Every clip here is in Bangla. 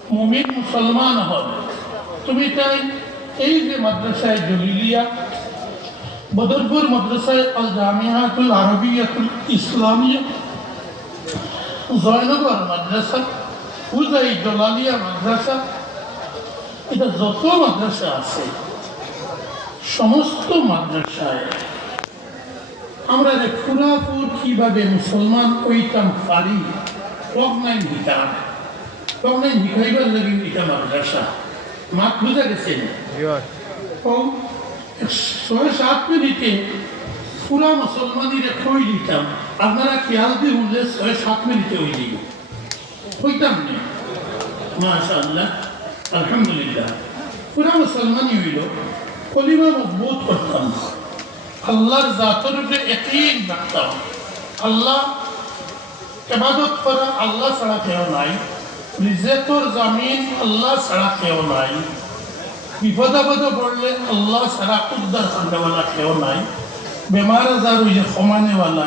মুমিন মুসলমান হবে। তুমি তাই এই যে মাদ্রাসায় জলিলিয়া, বদরপুর মাদ্রাসায় আল জামিয়াতুল আরবিয়াতুল ইসলামিয়া, জয়নগর মাদ্রাসা, উজাই জলালিয়া মাদ্রাসা, এটা যত মাদ্রাসা আছে, সমস্ত মাদ্রাসায় আমরা যে পুরাপুর কীভাবে মুসলমান কইতাম পারি অগ্নাইন হিতাম অগ্নাইন হিতাইবার লাগে এটা মাদ্রাসা মাত বুঝা গেছেন ও ছয় সাত মিনিটে পুরা মুসলমানিরে কই দিতাম আপনারা খেয়াল দিয়ে উঠলে ছয় সাত মিনিটে হয়ে দিব হইতাম না। মাশাআল্লাহ আলহামদুলিল্লাহ। পুরা মুসলমানি হইল। কলিমা মজবুত করতাম। আল্লাহর জাতের উপরে একই রাখতাম আল্লাহ এবাদত করা আল্লাহ ছাড়া কেউ নাই। রিজেকর জামিন আল্লাহ ছাড়া কেউ নাই। বিপদ আপদে পড়লে আল্লাহ ছাড়া উদ্ধার করনেওয়ালা কেউ নাই। বেমার আজার হইলে সমানেওয়ালা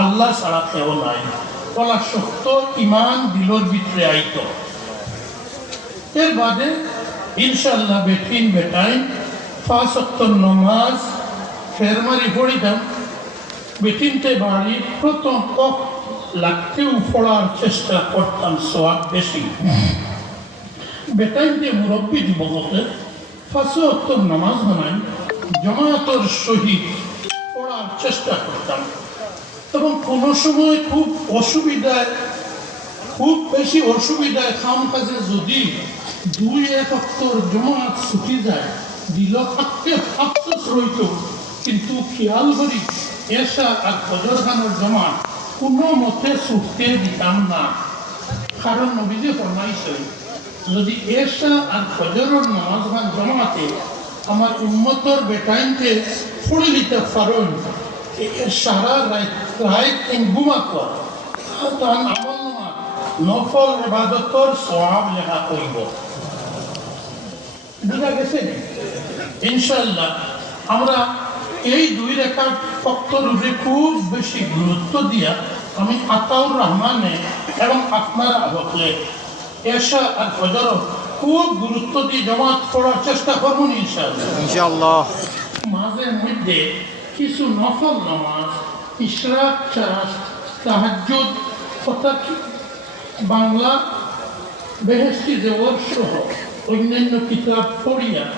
আল্লাহ ছাড়া কেউ নাই। বলা শক্ত ইমান দিলর ভিতরে আইত। এর বাদে ইনশাল্লাহ বেটিন বেটাইন পাঁচ নমাজ ফেরমারি পড়িতাম। বেটিনতে বাড়ি প্রথম লাগতেও পড়ার চেষ্টা করতাম সোয়াব বেশি। বেটাইনতে মুরব্বী যুবককে পাঁচে অক্টর নামাজ বানাই জমাতর সহিত পড়ার চেষ্টা করতাম। এবং কোনো সময় খুব অসুবিধায়, খুব বেশি অসুবিধায় খাম কাজে যদি দুই এক অক্টর জমাত ছুটি যায়, দিল থাকতে আফসোস রইত। কিন্তু খেয়াল করি এসা আর ফজর খানোর জমা কোনো মতে ছুটতে দিতাম না কারণ নবীজি ফরমাইছে যদি এসা আর ফজরের নামাজ খান জমাতে আমার উন্মতর বেটাইনকে ফুড়ে দিতে পারেন সারা কর নফল এবাদতর সওয়াব লেখা করিব বুঝা গেছে নি? ইনশাল্লাহ আমরা এই দুই রেখার পক্ষর উপরে খুব বেশি গুরুত্ব দিয়া আমি আতাউর রহমানে এবং আপনারা হকলে এসা আর ফজর খুব গুরুত্ব দিয়ে জমাত পড়ার চেষ্টা করব ইনশাআল্লাহ। মাঝে মধ্যে কিছু নফল নামাজ ইশরাক চাষ অর্থাৎ বাংলা বেহেস্তি দেওয়ার সহ অন্যান্য কিতাব পড়িয়া